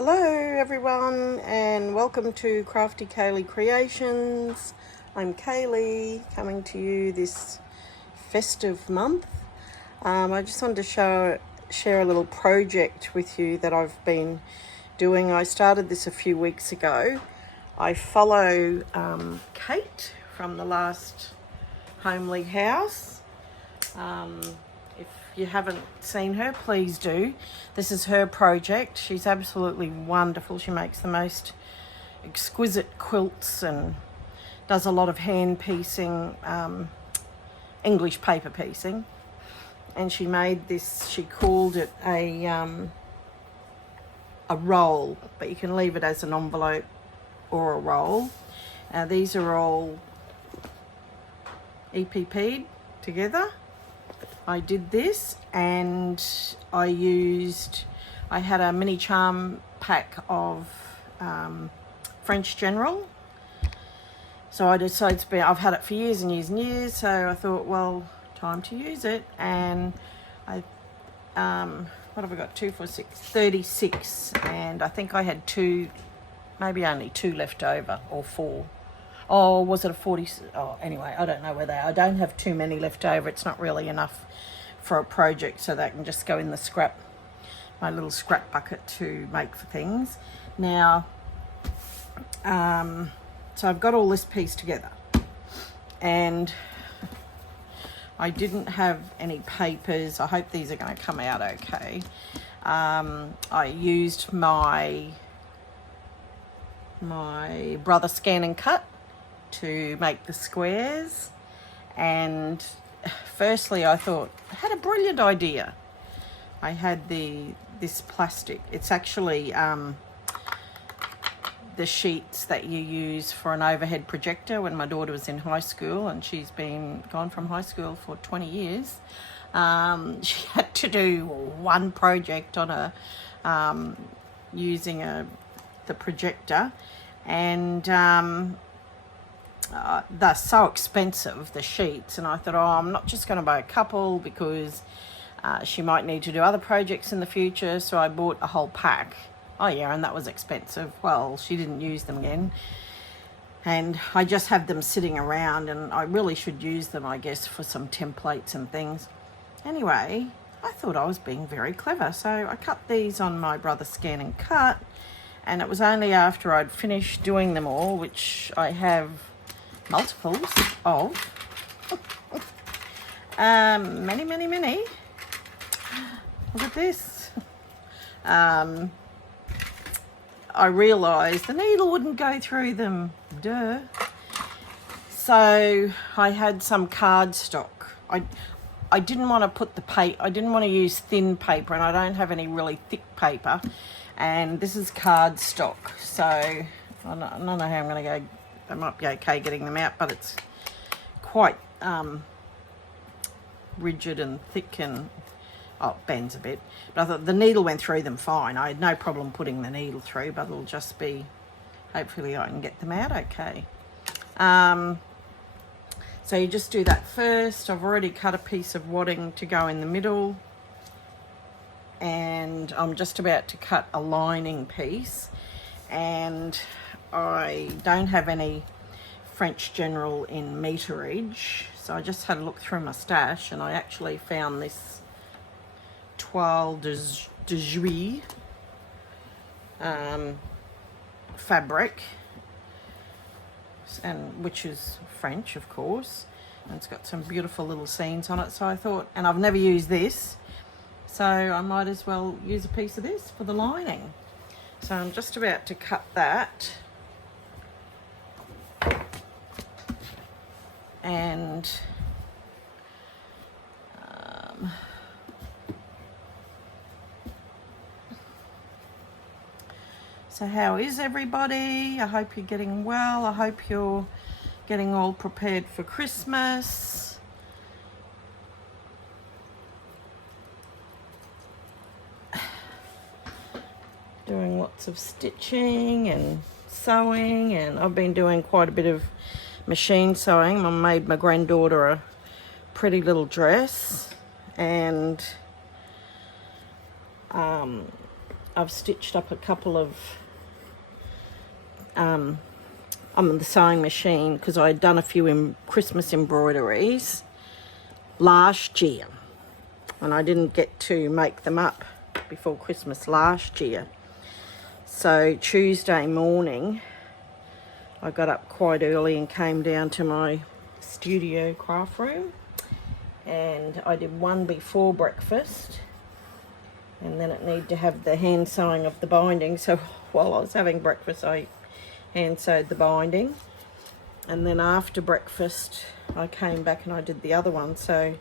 Hello everyone and welcome to Crafty Kaylee Creations. I'm Kaylee coming to you this festive month. I just wanted to share a little project with you that I've been doing. I started this a few weeks ago. I follow Kate from the last Homely House. If you haven't seen her, please do. This is her project. She's absolutely wonderful. She makes the most exquisite quilts and does a lot of hand piecing, English paper piecing. And she made this, she called it a roll, but you can leave it as an envelope or a roll. These are all EPP'd together. I did this and I had a mini charm pack of French General. So I decided I've had it for years and years and years, so I thought, well, time to use it. And I, what have I got, 2, 4, 6, 36, and I think I had maybe only 2 left over, or 4. Oh, was it a 40? Oh, anyway, I don't know whether I don't have too many left over. It's not really enough for a project, so they can just go in the my little scrap bucket to make for things. Now, so I've got all this piece together, and I didn't have any papers. I hope these are going to come out okay. I used my Brother Scan and Cut to make the squares, and firstly I thought I had a brilliant idea. I had this plastic, it's actually the sheets that you use for an overhead projector. When my daughter was in high school, and she's been gone from high school for 20 years, she had to do one project on using the projector, and they're so expensive, the sheets, and I thought, I'm not just going to buy a couple because she might need to do other projects in the future, so I bought a whole pack. Oh yeah, and that was expensive. Well, she didn't use them again, and I just have them sitting around, and I really should use them, I guess, for some templates and things. Anyway, I thought I was being very clever, so I cut these on my Brother Scan and Cut, and it was only after I'd finished doing them all, which I have multiples of, many. Look at this. I realised the needle wouldn't go through them. Duh. So I had some cardstock. I didn't want to put I didn't want to use thin paper, and I don't have any really thick paper. And this is cardstock. So I don't know how I'm going to go. They might be okay getting them out, but it's quite rigid and thick, and it bends a bit. But I thought the needle went through them fine. I had no problem putting the needle through, but it'll just be, hopefully I can get them out okay. So you just do that first. I've already cut a piece of wadding to go in the middle, and I'm just about to cut a lining piece, and I don't have any French General in meterage, so I just had a look through my stash, and I actually found this Toile de Juillet fabric, and which is French, of course, and it's got some beautiful little scenes on it. So I thought, and I've never used this, so I might as well use a piece of this for the lining. So I'm just about to cut that, and so how is everybody? I hope you're getting well. I hope you're getting all prepared for Christmas. Doing lots of stitching and sewing, and I've been doing quite a bit of machine sewing. I made my granddaughter a pretty little dress, and I've stitched up a couple of on the sewing machine because I had done a few Christmas embroideries last year, and I didn't get to make them up before Christmas last year. So Tuesday morning I got up quite early and came down to my studio craft room, and I did one before breakfast, and then it needed to have the hand sewing of the binding. So while I was having breakfast I hand sewed the binding, and then after breakfast I came back and I did the other one. So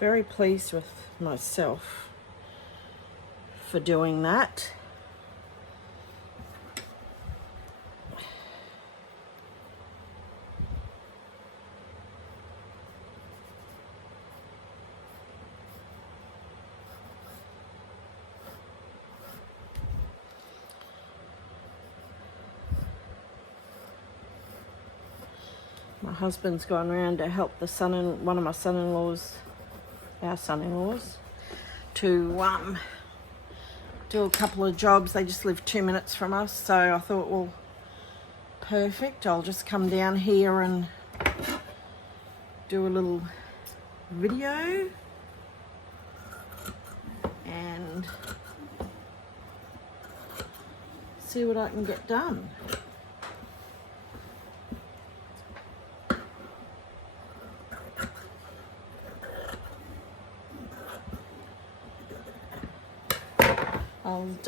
very pleased with myself for doing that. My husband's gone round to help one of my our son-in-laws, to do a couple of jobs. They just live 2 minutes from us, so I thought, well, perfect. I'll just come down here and do a little video and see what I can get done.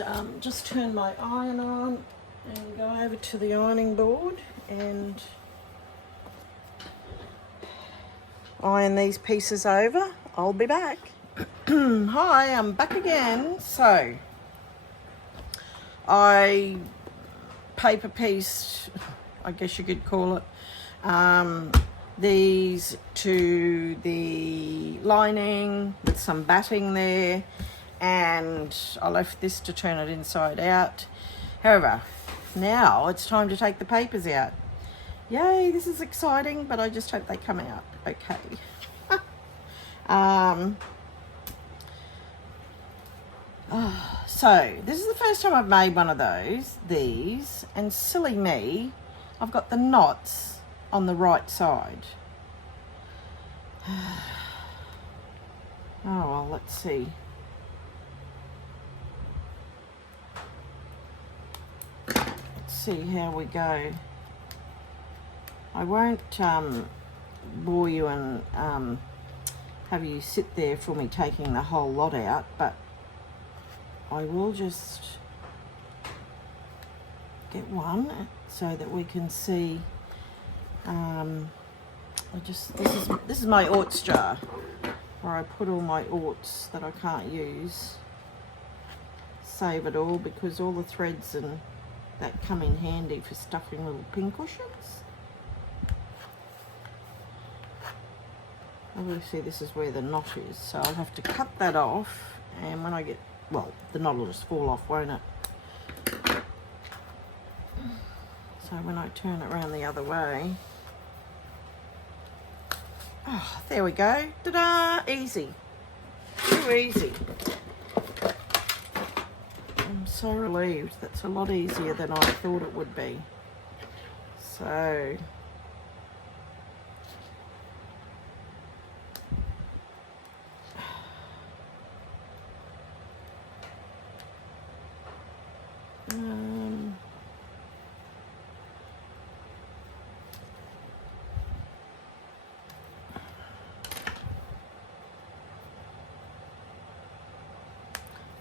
I'll just turn my iron on and go over to the ironing board and iron these pieces over. I'll be back. Hi, I'm back again. So I paper pieced, I guess you could call it, these to the lining with some batting there, and I left this to turn it inside out. However, now it's time to take the papers out. Yay, this is exciting, but I just hope they come out okay. So this is the first time I've made one of these, and silly me, I've got the knots on the right side. Oh well, let's see. See how we go. I won't bore you and have you sit there for me taking the whole lot out, but I will just get one so that we can see. This is my orts jar where I put all my orts that I can't use. Save it all, because all the threads and that come in handy for stuffing little pin cushions. Obviously this is where the knot is, so I'll have to cut that off, and when I get, well, the knot will just fall off, won't it? So when I turn it around the other way, oh, there we go. Ta-da! Easy. Too easy. I'm so relieved. That's a lot easier than I thought it would be. So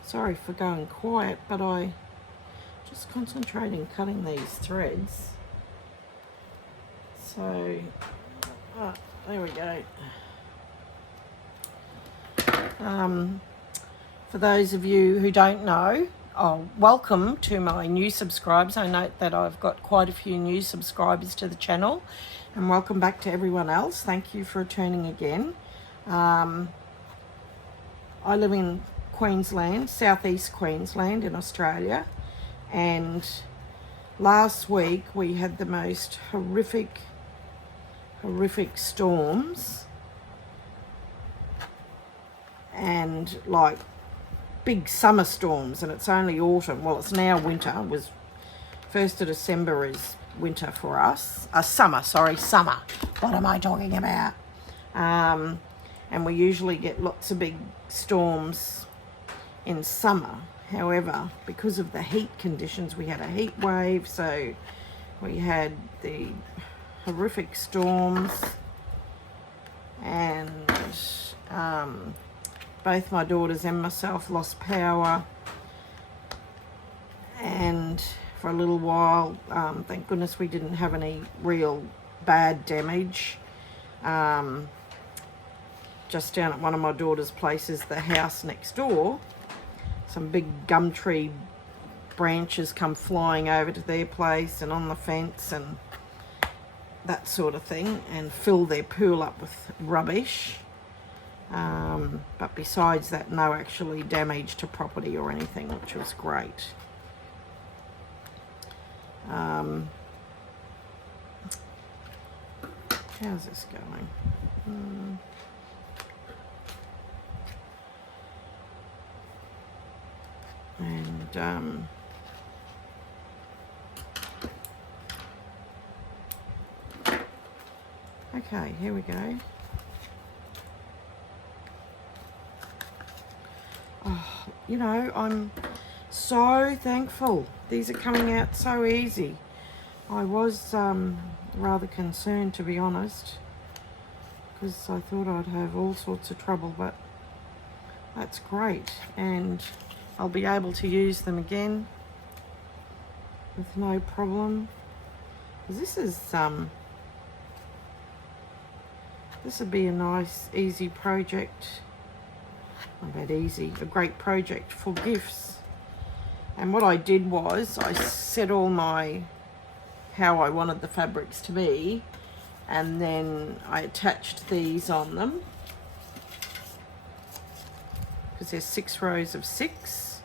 sorry for going quiet, but I just concentrating cutting these threads. So, there we go. For those of you who don't know, welcome to my new subscribers. I note that I've got quite a few new subscribers to the channel, and welcome back to everyone else. Thank you for returning again. I live in Queensland, southeast Queensland in Australia, and last week we had the most horrific storms, and like big summer storms, and it's only autumn. Well, it's now winter. It was 1st of December is winter for us. Summer. What am I talking about? And we usually get lots of big storms in summer. However, because of the heat conditions, we had a heat wave, so we had the horrific storms, and both my daughters and myself lost power, and for a little while, thank goodness we didn't have any real bad damage. Just down at one of my daughter's places, the house next door, some big gum tree branches come flying over to their place and on the fence and that sort of thing, and fill their pool up with rubbish. But besides that, no actually damage to property or anything, which was great. How's this going? And okay, here we go. Oh, you know, I'm so thankful. These are coming out so easy. I was rather concerned, to be honest, because I thought I'd have all sorts of trouble, but that's great. And I'll be able to use them again with no problem. This is this would be a nice, easy project. Not that easy, a great project for gifts. And what I did was I set all my how I wanted the fabrics to be, and then I attached these on them, because there's 6 rows of 6.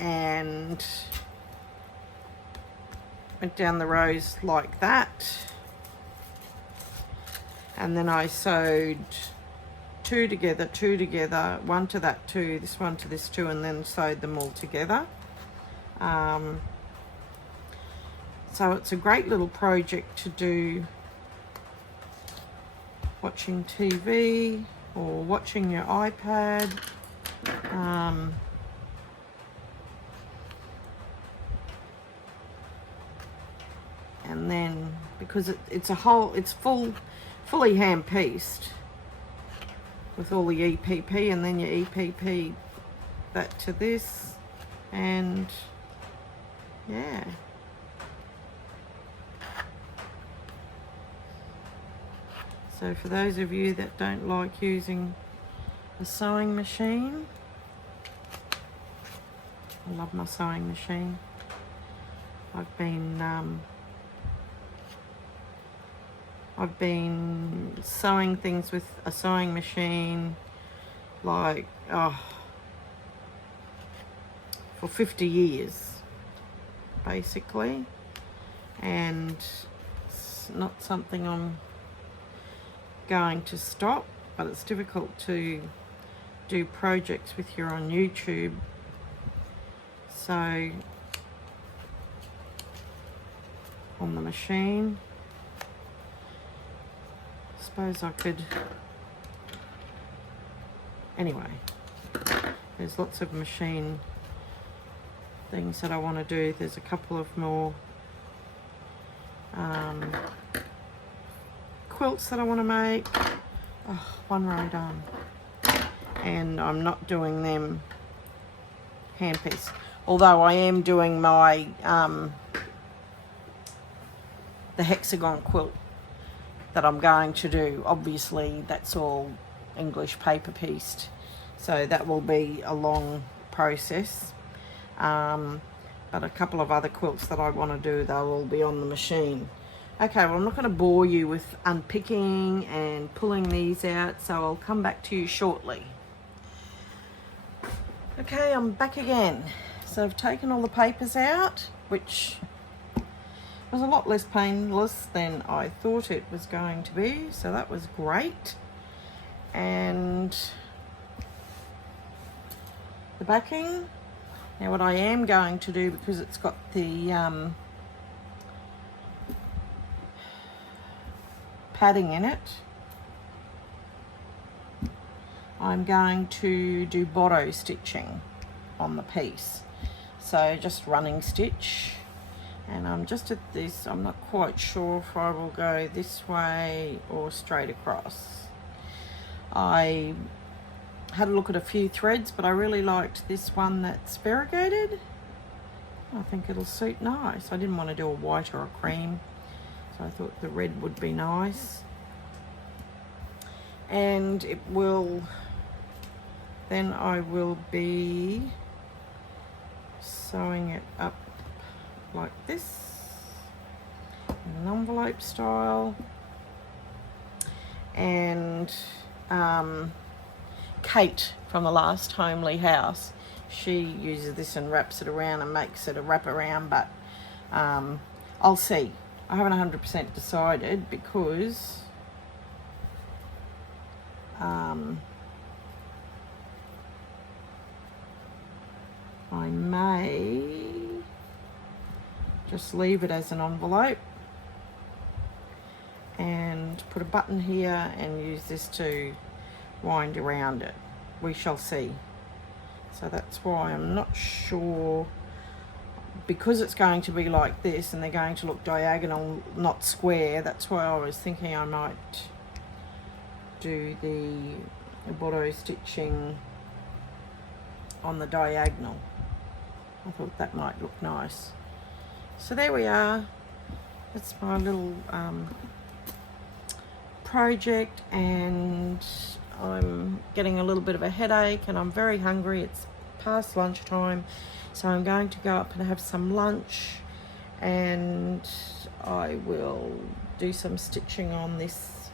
And went down the rows like that, and then I sewed 2 together, 2 together, 1 to that 2, this one to this 2, and then sewed them all together. So it's a great little project to do watching TV or watching your iPad. And then because it's fully hand pieced with all the EPP, and then you EPP that to this, and yeah. So for those of you that don't like using a sewing machine, I love my sewing machine. I've been sewing things with a sewing machine like for 50 years basically, and it's not something I'm going to stop, but it's difficult to do projects with you on YouTube. So on the machine, suppose I could, anyway, there's lots of machine things that I want to do. There's a couple of more quilts that I want to make. Oh, 1 row done, and I'm not doing them hand piece, although I am doing my the hexagon quilt that I'm going to do. Obviously that's all English paper pieced, so that will be a long process, but a couple of other quilts that I want to do, they'll all be on the machine. Okay, well, I'm not going to bore you with unpicking and pulling these out, so I'll come back to you shortly. Okay, I'm back again. So I've taken all the papers out, which was a lot less painless than I thought it was going to be, so that was great. And the backing. Now what I am going to do, because it's got the padding in it, I'm going to do botto stitching on the piece. So just running stitch, and I'm just at this, I'm not quite sure if I will go this way or straight across. I had a look at a few threads, but I really liked this one that's variegated. I think it'll suit nice. I didn't want to do a white or a cream, so I thought the red would be nice. And it will, then I will be sewing it up like this in an envelope style. And Kate from the last Homely House, she uses this and wraps it around and makes it a wrap around, but I'll see. I haven't 100% decided because I may just leave it as an envelope and put a button here and use this to wind around it. We shall see. So that's why I'm not sure, because it's going to be like this and they're going to look diagonal, not square. That's why I was thinking I might do the botto stitching on the diagonal. I thought that might look nice. So there we are. That's my little project, and I'm getting a little bit of a headache and I'm very hungry. It's past lunchtime, so I'm going to go up and have some lunch, and I will do some stitching on this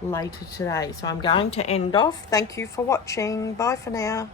later today. So I'm going to end off. Thank you for watching. Bye for now.